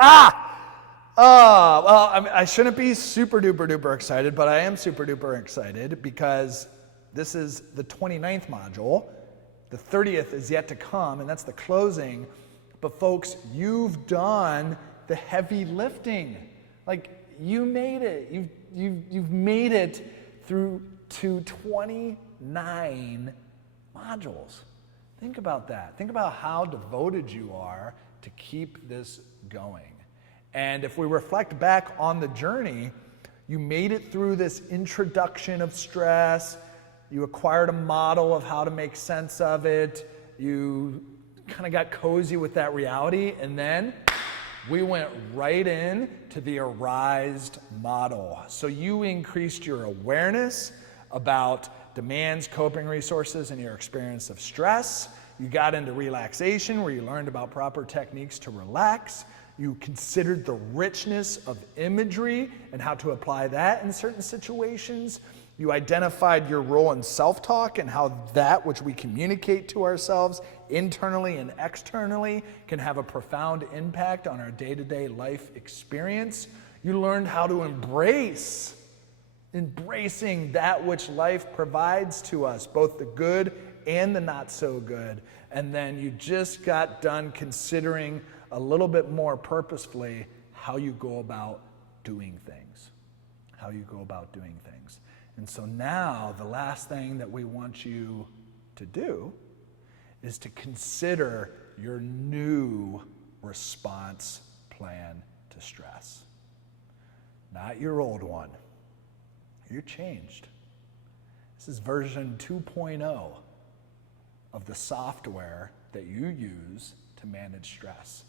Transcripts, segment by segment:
Well, I mean, I shouldn't be super duper duper excited, but I am super duper excited because this is the 29th module. The 30th is yet to come, and that's the closing. But folks, you've done the heavy lifting. Like, you made it. You've made it through to 29 modules. Think about that. Think about how devoted you are to keep this going. And if we reflect back on the journey, you made it through this introduction of stress. You acquired a model of how to make sense of it. You kind of got cozy with that reality. And then we went right in to the arised model. So you increased your awareness about demands, coping resources, and your experience of stress. You got into relaxation, where you learned about proper techniques to relax. You considered the richness of imagery and how to apply that in certain situations. You identified your role in self-talk and how that which we communicate to ourselves internally and externally can have a profound impact on our day-to-day life experience. You learned how to embracing that which life provides to us, both the good and the not so good. And then you just got done considering a little bit more purposefully how you go about doing things. And so now the last thing that we want you to do is to consider your new response plan to stress. Not your old one. You're changed. This is version 2.0 of the software that you use to manage stress.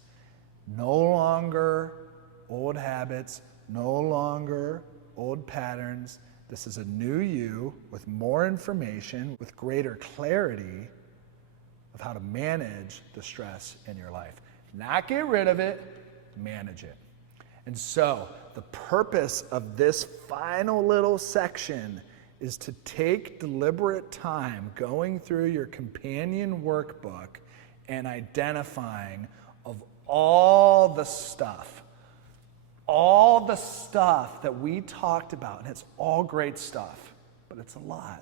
No longer old habits, no longer old patterns. This is a new you with more information, with greater clarity of how to manage the stress in your life. Not get rid of it, manage it. And so the purpose of this final little section is to take deliberate time going through your Companion Workbook and identifying of all the stuff that we talked about, and it's all great stuff, but it's a lot.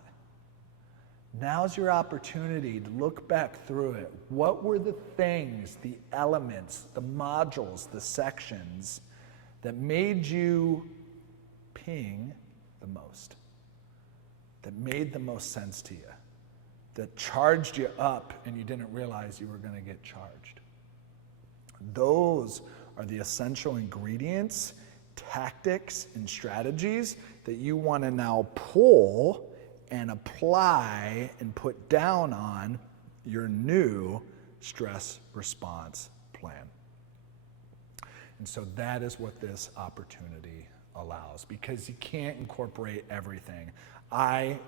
Now's your opportunity to look back through it. What were the things, the elements, the modules, the sections that made you ping the most, that made the most sense to you, that charged you up and you didn't realize you were going to get charged? Those are the essential ingredients, tactics, and strategies that you want to now pull and apply and put down on your new stress response plan. And so that is what this opportunity allows, because you can't incorporate everything. I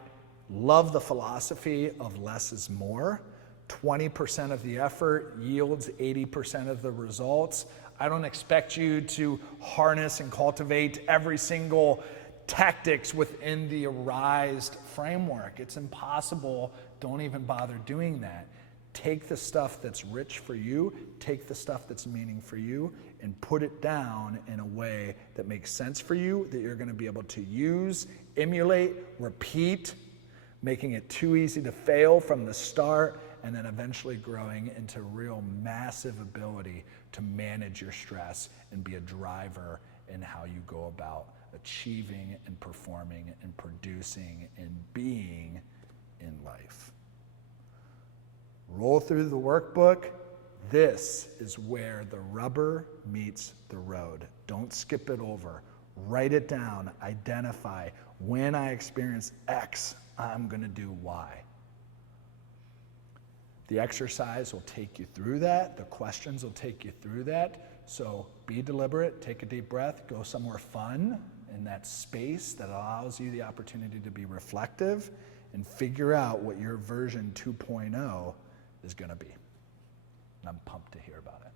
love the philosophy of less is more. 20% of the effort yields 80% of the results. I don't expect you to harness and cultivate every single tactics within the arised framework. It's impossible. Don't even bother doing that. Take the stuff that's rich for you, take the stuff that's meaning for you, and put it down in a way that makes sense for you, that you're going to be able to use, emulate, repeat, making it too easy to fail from the start, and then eventually growing into real massive ability to manage your stress and be a driver in how you go about achieving and performing and producing and being in life. Roll through the workbook. This is where the rubber meets the road. Don't skip it over. Write it down. Identify, when I experience X, I'm going to do Y. The exercise will take you through that. The questions will take you through that. So be deliberate, take a deep breath, go somewhere fun in that space that allows you the opportunity to be reflective and figure out what your version 2.0 is going to be. And I'm pumped to hear about it.